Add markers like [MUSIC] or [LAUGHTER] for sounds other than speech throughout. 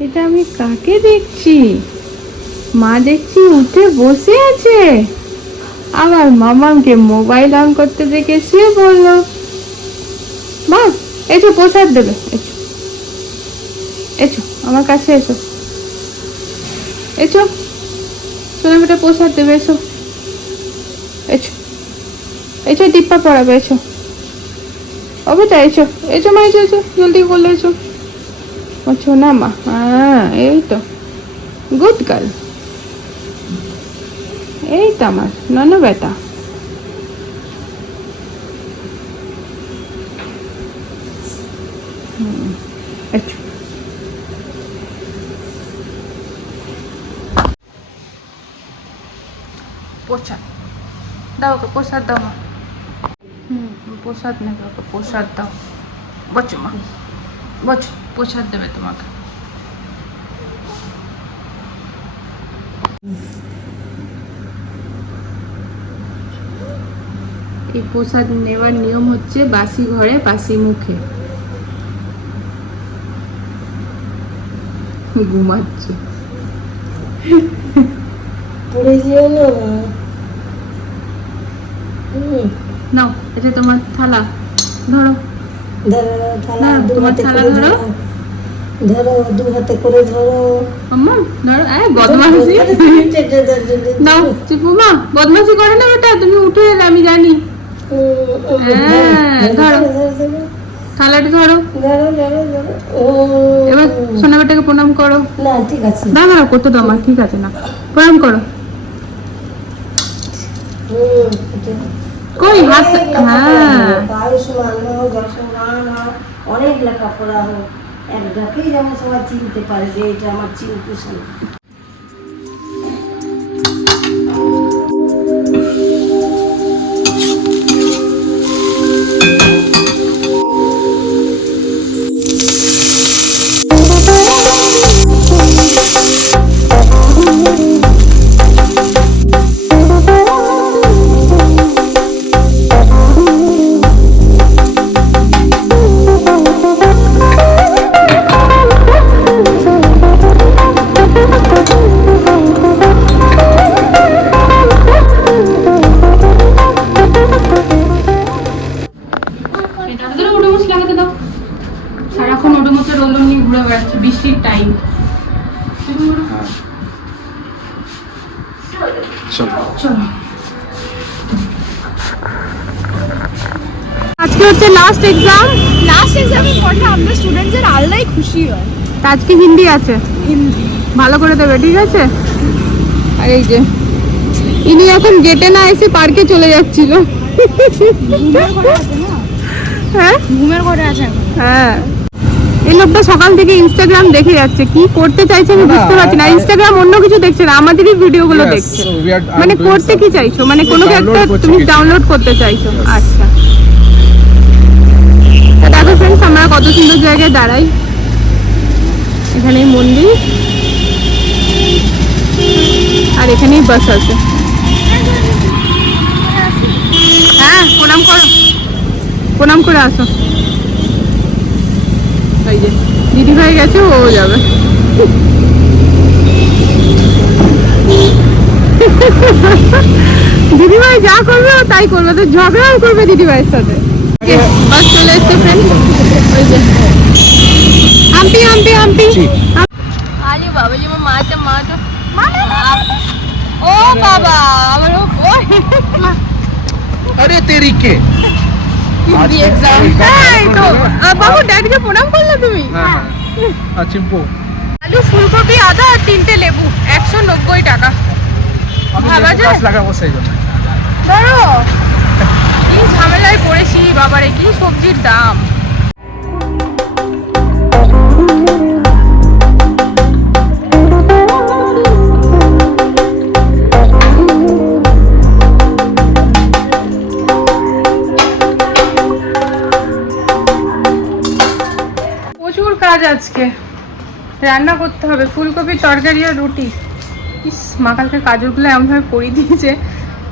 এটা আমি কাকে দেখছি? মা দেখছি উঠে বসে আছে। আবার মামাকে মোবাইল অন করতে দেখে সে বলল মা এসো প্রসাদ দেবে এসো এসো আমার কাছে এসো। এসো সোনা বেটা প্রসাদ দেবে, এসো। এসো এসো দীপা পড়াবে, এসো। ও বেটা এসো এসো মা এসো এসো জলদি করলে এসো আচ্ছা না মা হ্যাঁ এই তো গুড গার্ল এই তো আমার ননু বেটা হুম, আচ্ছা প্রসাদ দাও ওকে প্রসাদ দাও মা হুম প্রসাদ নেবে ওকে বচো প্রসাদ দেবে তোমাকে। এই প্রসাদ নেওয়ার নিয়ম হচ্ছে বাসি ঘরে বাসি মুখে। ঘুমাচ্ছে। পড়ে যেও না। নাও এটা তোমার থালা। ধরো। ধরো থালা দু হাতে করে ধরো। ধরো ধরো দু হাতে করে ধরো আম্মা ধরো এই বদমাশি নাও চিপু বদমাশি করে না ওটা তুমি উঠে এলে আমি জানি হ্যাঁ, ধরো। থালাটা ধরো এবার সোনা বেটাকে প্রণাম করো না ঠিক আছে না না করতে দাও ঠিক আছে না প্রণাম করো কই হাত হ্যাঁ হোক, অনেক লেখাপড়া হোক এক ডাকেই যেমন সবাই চিনতে পারে যে এটা আমার চিন্টু ওডোমসের নিয়ে ঘুরে বেড়াচ্ছে বৃষ্টির টাইম আজকে হচ্ছে লাস্ট এক্সাম লাস্ট এক্সামের পরটা আমরা স্টুডেন্টদের আল্লাহ খুশি হয়। আজকে হিন্দি আছে। হিন্দি। ভালো করে দেবে ঠিক আছে? আর এই যে ইনি এখন গেটে না এসে পার্কে চলে যাচ্ছিল। হ্যাঁ? ঘুমের ঘরে আছে হ্যাঁ। এই লোকটা সকাল থেকে ইনস্টাগ্রাম দেখে যাচ্ছে। কি করতে চাইছে আমি বুঝতে পারছি না। ইনস্টাগ্রাম অন্য কিছু দেখছে না আমাদেরই ভিডিও গুলো দেখছে। মানে করতে কি চাইছো? মানে কোনো একটা তুমি ডাউনলোড করতে চাইছো? আচ্ছা। দেখো ফ্রেন্ডস আমরা কত সুন্দর জায়গায় দাঁড়াই। এখানেই মন্দির। আর এখানেই বাস আছে। হ্যাঁ প্রণাম করো। প্রণাম করে আসো। যে দিদি ভাই গেছে ও যাবে। দিদি ভাই যা করবে ও তাই করবে। তো ঝগড়াও করবে দিদি ভাইয়ের সাথে। বাস চলে এসছে ফ্রেন্ড হাম্পি হাম্পি হাম্পি। আরে বাবা যে মাটা মাটা ও বাবা আমার ও আরে তেরি কে? হিন্দি এক্সাম এই তো বাবু ড্যাডিকে প্রণাম করলে তুমি? হ্যাঁ হ্যাঁ। আলু ফুলকপি আদা আর তিনটে লেবু একশো নব্বই টাকা। ভাবা যায়? লাগাবো সেই জন্য। ধরো। কি ঝামেলায় পড়েছি বাবারে কি সবজির দাম? রান্না করতে হবে। ফুলকপির তরকারি আর রুটি। ইস, মা কালকে কাজুরগুলো এমনভাবে পরিয়ে দিয়েছে।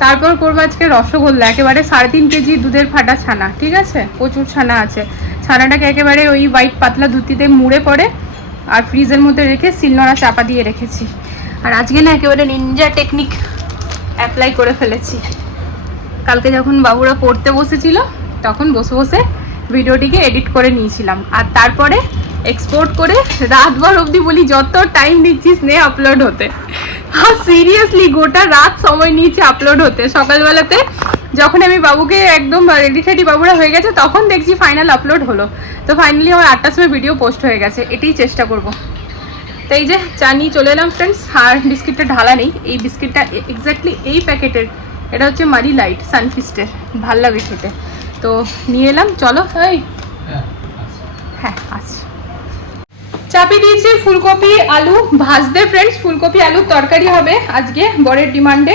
তারপর করব আজকে রসগোল্লা, একেবারে সাড়ে তিন কেজি দুধের ফাটা ছানা, ঠিক আছে? প্রচুর ছানা আছে। ছানাটাকে একেবারে ওই হোয়াইট পাতলা ধুতিতে মুড়ে পড়ে আর ফ্রিজের মধ্যে রেখে শিলনোড়া চাপা দিয়ে রেখেছি। আর আজকে না একেবারে নিনজা টেকনিক অ্যাপ্লাই করে ফেলেছি। কালকে যখন বাবুরা পড়তে বসেছিল, তখন বসে বসে ভিডিওটিকে এডিট করে নিয়েছিলাম। আর তারপরে এক্সপোর্ট করে রাতভর অবধি বলি, যত টাইম দিচ্ছিস নে আপলোড হতে। আর সিরিয়াসলি গোটা রাত সময় নিয়েছে আপলোড হতে। সকালবেলাতে যখন আমি বাবুকে একদম রেডি টেডি বাবুরা হয়ে গেছে, তখন দেখছি ফাইনাল আপলোড হলো। তো ফাইনালি আমার আটটার সময় ভিডিও পোস্ট হয়ে গেছে। এটাই চেষ্টা করব। তো এই যে চা নিয়ে চলে এলাম ফ্রেন্ডস আর বিস্কিটটা ঢালা নেই। এই বিস্কিটটা এক্স্যাক্টলি এই প্যাকেটের, এটা হচ্ছে মারি লাইট, সানফিস্টের। ভালো লাগে খেতে। তো নিয়ে এলাম চলো এই। হ্যাঁ আচ্ছা চাপি দিয়েছি ফুলকপি আলু ভাজতে ফ্রেন্ডস ফুলকপি আলুর তরকারি হবে আজকে বরের ডিমান্ডে।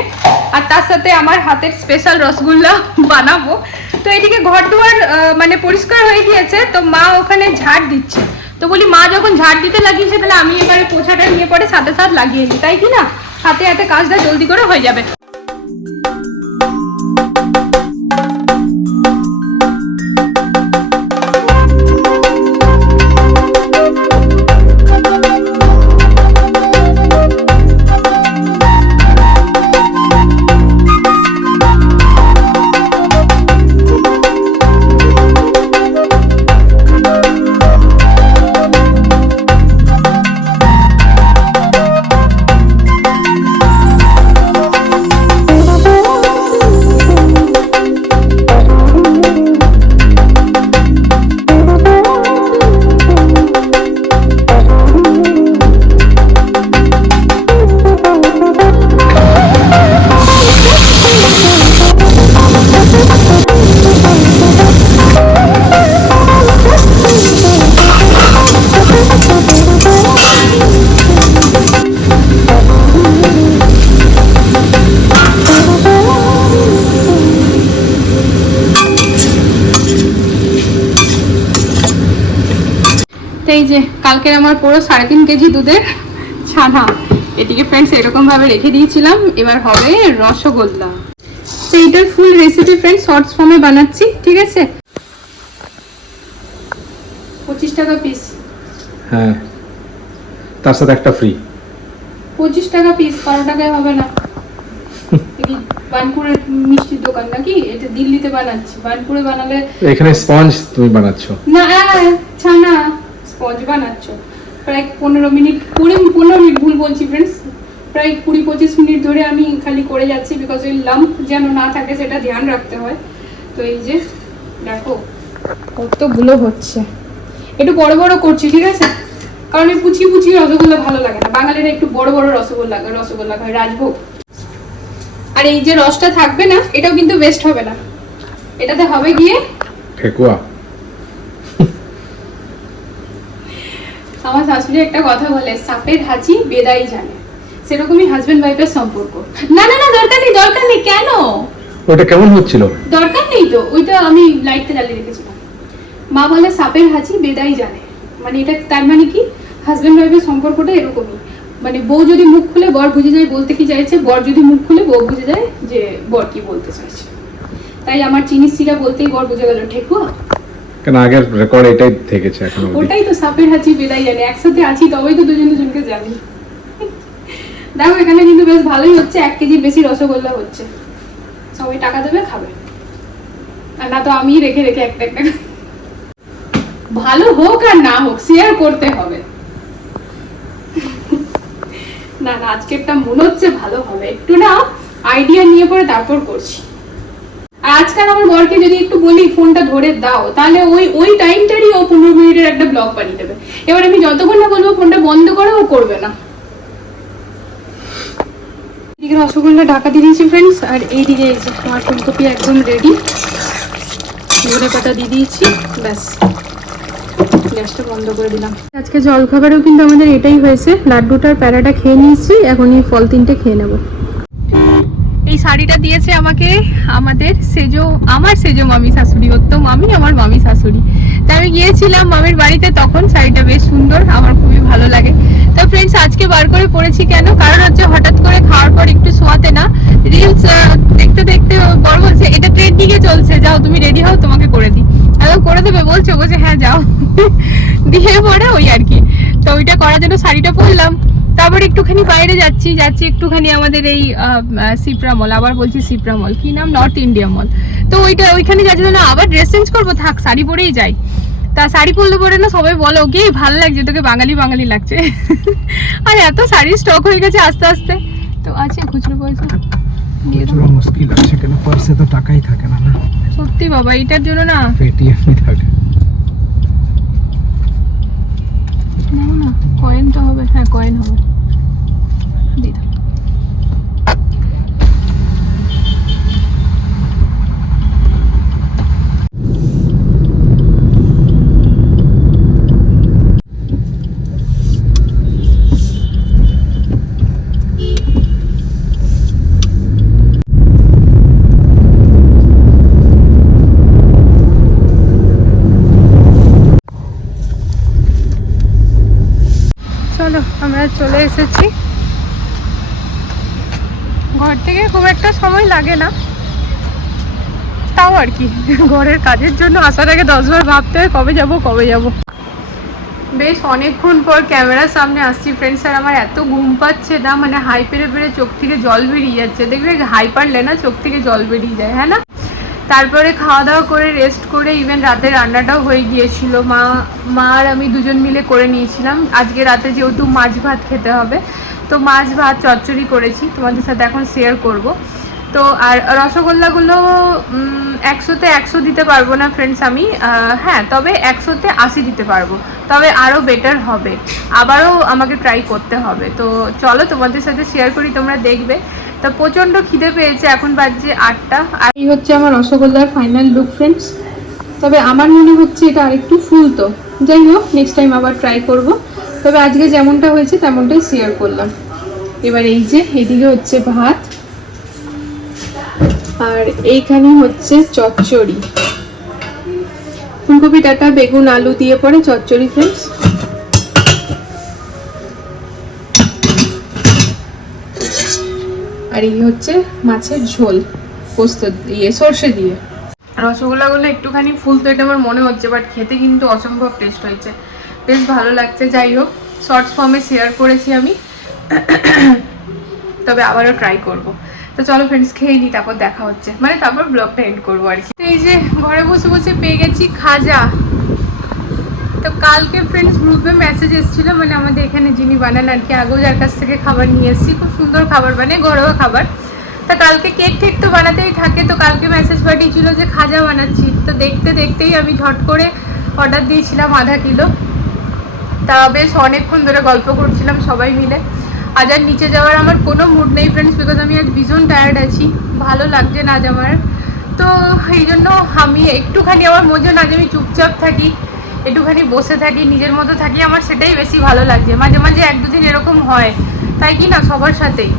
আর তার সাথে আমার হাতের স্পেশাল রসগোল্লা বানাবো। তো এদিকে ঘর দুয়ার মানে পরিষ্কার হয়ে গিয়েছে তো মা ওখানে ঝাড় দিচ্ছে। তো বলি মা যখন ঝাড় দিতে লাগিয়েছে তাহলে আমি এবারে পোছাটা নিয়ে পরে সাথে সাথে লাগিয়ে নিই তাই কি না? হাতে হাতে কাজটা জলদি করে হয়ে যাবে। কালকের আমার পুরো সাড়ে তিন কেজি দুধের ছানা। এটিকে ফ্রেন্ডস এরকম ভাবে রেখে দিয়েছিলাম। এবার হবে রসগোল্লা। তো এইটার ফুল রেসিপি ফ্রেন্ডস শর্টস ফর্মে বানাচ্ছি ঠিক আছে? পঁচিশ টাকা পিস হ্যাঁ। তার সাথে একটা ফ্রি পঁচিশ টাকা পিস বারো টাকায় হবে না। [LAUGHS] বানপুরের মিষ্টির দোকান নাকি? এটা দিল্লিতে বানাচ্ছি। বানপুরে বানালে এখানে স্পঞ্জ তুমি বানাচ্ছ। না ছানা। স্পঞ্জ বানাচ্ছ। প্রায় পনেরো মিনিট, কুড়ি, পনেরো মিনিট, ভুল বলছি ফ্রেন্ডস প্রায় কুড়ি, পঁচিশ মিনিট ধরে আমি খালি করে যাচ্ছি বিকজ ওই লাম্প যেন না থাকে সেটা ধ্যান রাখতে হয়। তো এই যে, দেখো, কতগুলো হচ্ছে। একটু বড় বড় করছি, ঠিক আছে? কারণ এই পুচি পুচি রসগোল্লা ভালো লাগে না। বাঙালিরা একটু বড় বড় রসগোল্লা রসগোল্লা খায়, রাজভোগ। আর এই যে রসটা থাকবে না, এটাও কিন্তু ওয়েস্ট হবে না। এটাতে হবে গিয়ে ঠেকুয়া। আমার শাশুড়ি একটা কথা বলে সাপের হাঁচি বেদাই জানে। সেরকমই হাজবেন্ড ওয়াইফের সম্পর্ক। না না না দরকার নেই দরকার নেই কেন? ওটা কেমন হচ্ছিল? দরকার নেই তো ওইটা আমি লাইটটা জ্বালিয়ে রেখেছিলাম। মা বলে সাপের হাঁচি বেদাই জানে। মানে এটা তার মানে কি? হাজবেন্ড ওয়াইফের সম্পর্কটা এরকমই। মানে বউ যদি মুখ খুলে বর বুঝে যায় বলতে কি চাইছে? বর যদি মুখ খুলে বউ বুঝে যায় যে বর কি বলতে চাইছে। তাই আমার চিনি সিরা বলতেই বর বুঝে গেল ঠেকুয়া আগের রেকর্ড এটাই থেকেছে এখন ওটাই তো হাঁচি জানে। একসাথে আছি, তবেই তো দুজন দুজনকে জানি। দেখো, এখানে কিন্তু বেশ ভালোই হচ্ছে, এক কেজি বেশি রসগোল্লা হচ্ছে। সবাই টাকা দেবে, খাবে। আর না তো আমি রেখে রেখে একটা একটা ভালো হোক আর না হোক শেয়ার করতে হবে। না না, আজকেরটা মনে হচ্ছে ভালো হবে। একটু না আইডিয়া নিয়ে পরে তারপর করছি। আজকাল আমার বরকে যদি একটু বলি, ফোনটা ধরে দাও, তাহলে ওই ওই টাইমটারই ও পনেরো মিনিটের একটা ব্লগ বানিয়ে দেবে। এবার আমি যতক্ষণ না বলব, ফোনটা বন্ধ করো ও করবে না। এদিকে রসগোল্লা ঢাকা দিয়ে দিয়েছি ফ্রেন্ডস আর এইদিকে এই যে আমার ফুলকপি একদম রেডি ধনে পাতা দিয়ে দিয়েছি, ব্যাস। গ্যাসটা বন্ধ করে দিলাম। আজকে জলখাবারেও কিন্তু আমাদের এটাই হয়েছে, লাড্ডুটার প্যারাটা খেয়ে নিয়েছি, এখন এই ফল তিনটে খেয়ে নেব। এই শাড়িটা দিয়েছে আমাকে আমাদের সেজো, আমার সেজো মামি শাশুড়ি ওর তো মামি, আমার মামি শাশুড়ি। তা আমি গিয়েছিলাম মামির বাড়িতে, তখন শাড়িটা বেশ সুন্দর, আমার খুবই ভালো লাগে। তো ফ্রেন্ডস আজকে বার করে পড়েছি কেন? কারণ হচ্ছে হঠাৎ করে খাওয়ার পর একটু শোয়াতে না রিলস দেখতে দেখতে বড় বলছে, এটা ট্রেন্ডিং এ চলছে, যাও, তুমি রেডি হও, তোমাকে করে দিই। আর করে দেবে? বলছে বলছে হ্যাঁ যাও। দিয়ে পরে ওই আর কি। তো ওইটা করার জন্য শাড়িটা পরলাম। তারপর একটুখানি বাইরে যাচ্ছি যাচ্ছি একটুখানি আমাদের এই সিপ্রা মল আবার বলছি সিপ্রা মল কি নাম? নর্থ ইন্ডিয়া মল তো ওইটা ওইখানে যাচ্ছি জন্য আবার ড্রেস চেঞ্জ করব থাক শাড়ি পরেই যাই। তা শাড়ি পরলে পরে না সবাই বলো কি ভালো লাগছে তোকে বাঙালি বাঙালি লাগছে। [LAUGHS] আর এত শাড়ি স্টক হয়ে গেছে আস্তে আস্তে। তো আছে খুচরো পয়সা। মুশকিল আছে কেন? পার্সে তো টাকাই থাকে না না? সত্যি বাবা এটার জন্য না। পেটিএমই থাকে। নেব না কয়েন তো হবে। হ্যাঁ কয়েন হবে দিয়ে দাও। চলো আমরা চলে এসেছি। ঘর থেকে খুব একটা সময় লাগে না। তাও আর কি, ঘরের কাজের জন্য আসার আগে দশবার ভাবতে হয়, কবে যাব কবে যাব। বেশ অনেকক্ষণ পর ক্যামেরার সামনে আসছি ফ্রেন্ডস আর আমার এত ঘুম পাচ্ছে না মানে হাই পেরে পেরে চোখ থেকে জল বেরিয়ে যাচ্ছে। দেখবে হাই পারলে না, চোখ থেকে জল বেরিয়ে যায় হ্যাঁ না? তারপরে খাওয়া দাওয়া করে রেস্ট করে ইভেন রাতে রান্নাটাও হয়ে গিয়েছিল। মা মা আর আমি দুজন মিলে করে নিয়েছিলাম। আজকে রাতে যেহেতু মাছ ভাত খেতে হবে, তো মাছ ভাত চচ্চড়ি করেছি। তোমাদের সাথে এখন শেয়ার করব। তো আর রসগোল্লাগুলো একশোতে একশো দিতে পারব না ফ্রেন্ডস আমি। হ্যাঁ তবে একশোতে আশি দিতে পারব। তবে আরও বেটার হবে। আবারও আমাকে ট্রাই করতে হবে। তো চলো তোমাদের সাথে শেয়ার করি, তোমরা দেখবে। তো প্রচণ্ড খিদে পেয়েছে, এখন বাজছে আটটা। আর এই হচ্ছে আমার রসগোল্লার ফাইনাল লুক ফ্রেন্ডস তবে আমার মনে হচ্ছে এটা আরেকটু ফুল তো। যাই হোক নেক্সট টাইম আবার ট্রাই করব। তবে আজকে যেমনটা হয়েছে, তেমনটাই শেয়ার করলাম। এবার এই যে, এদিকে হচ্ছে ভাত। আর এইখানে হচ্ছে চচ্চড়ি। ফুলকপি, ডাটা, বেগুন, আলু দিয়ে পরে চচ্চড়ি ফ্রেন্ডস আর এই হচ্ছে মাছের ঝোল, পোস্ত ইয়ে সর্ষে দিয়ে। রসগোল্লাগুলো একটুখানি ফুল তো এটা আমার মনে হচ্ছে বাট খেতে কিন্তু অসম্ভব টেস্ট হয়েছে। বেশ ভালো লাগছে, যাই হোক শর্টস ফর্মে শেয়ার করেছি আমি। তবে আবারও ট্রাই করব। তো চলো ফ্রেন্ডস খেয়ে নিই তারপর দেখা হচ্ছে। মানে তারপর ব্লগটা এন্ড করব আর কি। এই যে ঘরে বসে বসে পেয়ে গেছি খাজা। তো কালকে ফ্রেন্ডস গ্রুপে মেসেজ এসেছিল মানে আমাদের এখানে যিনি বানান আর কি, আগেও যার কাছ থেকে খাবার নিয়ে এসেছি, খুব সুন্দর খাবার বানায় ঘরোয়া খাবার। তা কালকে কেক ঠেক তো বানাতেই থাকে, তো কালকে মেসেজ পাঠিয়েছিল যে খাজা বানাচ্ছি। তো দেখতে দেখতেই আমি ঝট করে অর্ডার দিয়েছিলাম আধা কিলো। তা বেশ অনেকক্ষণ ধরে গল্প করছিলাম সবাই মিলে। আজ আর নিচে যাওয়ার আমার কোনো মুড নেই ফ্রেন্ডস বিকজ আমি আজ ভীষণ টায়ার্ড আছি। ভালো লাগছে না আজ আমার। তো এই জন্য আমি একটুখানি আমার মজা না যে আমি চুপচাপ থাকি। একটুখানি বসে থাকি, নিজের মতো থাকি, আমার সেটাই বেশি ভালো লাগছে মাঝে মাঝে এক দুদিন এরকম হয়। তাই কি না, সবার সাথেই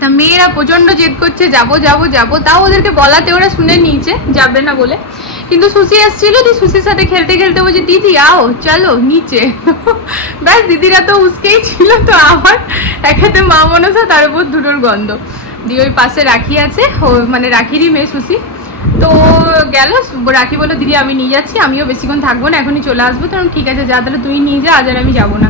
তা মেয়েরা প্রচণ্ড জেদ করছে, যাব যাব যাব। তাও ওদেরকে বলাতে ওরা শুনে নিয়েছে, যাবে না বলে। কিন্তু সুশি এসেছিল দি সুশির সাথে খেলতে খেলতে বলছে, দিদি, আও, চলো, নিচে। ব্যাস, দিদিরা তো উসকেই ছিল, তো আমার একাতে মা মনসা, তার উপর দুটোর গন্ধ। দিয়ে ওই পাশে রাখি আছে মানে রাখিরই মেয়ে সুশি। তো গেল, রাখি বলল, দিদি, আমি নিয়ে যাচ্ছি, আমিও বেশিক্ষণ থাকব না, এখনই চলে আসব। তখন ঠিক আছে, যা, তাহলে তুই নিয়ে যা, আজ আর আমি যাব না।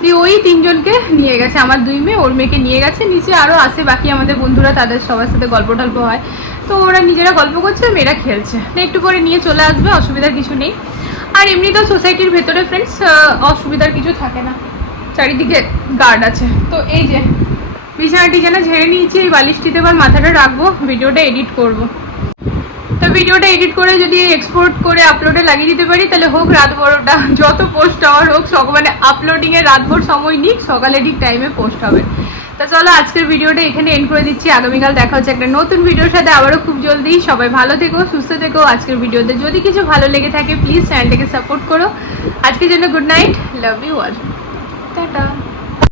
দিয়ে ওই তিনজনকে নিয়ে গেছে, আমার দুই মেয়ে, ওর মেয়েকে নিয়ে গেছে, নিচে আরও আসে বাকি আমাদের বন্ধুরা, তাদের সবার সাথে গল্প টল্প হয়। তো ওরা নিজেরা গল্প করছে মেয়েরা খেলছে। একটু পরে নিয়ে চলে আসবে, অসুবিধার কিছু নেই। আর এমনি তো সোসাইটির ভেতরে ফ্রেন্ডস অসুবিধার কিছু থাকে না। চারিদিকে গার্ড আছে। তো এই যে বিছানা টিছানা ঝেড়ে নিয়েছি, এই বালিশটিতে এবার মাথাটা রাখব, ভিডিওটা এডিট করব। ভিডিওটা এডিট করে যদি এক্সপোর্ট করে আপলোডে লাগিয়ে দিতে পারি, তাহলে হোক রাত বড়টা যত পোস্ট হওয়ার হোক, সক মানে আপলোডিংয়ে রাত ভোর সময় নিক, সকালে ঠিক টাইমে পোস্ট হবে। তা চলো, আজকের ভিডিওটা এখানে এন্ড করে দিচ্ছি। আগামীকাল দেখা হচ্ছে একটা নতুন ভিডিওর সাথে। আবারও খুব জলদি। সবাই ভালো থেকো, সুস্থ থেকো। আজকের ভিডিওতে যদি কিছু ভালো লেগে থাকে প্লিজ চ্যানেলটাকে সাপোর্ট করো। আজকের জন্য good night love you all tata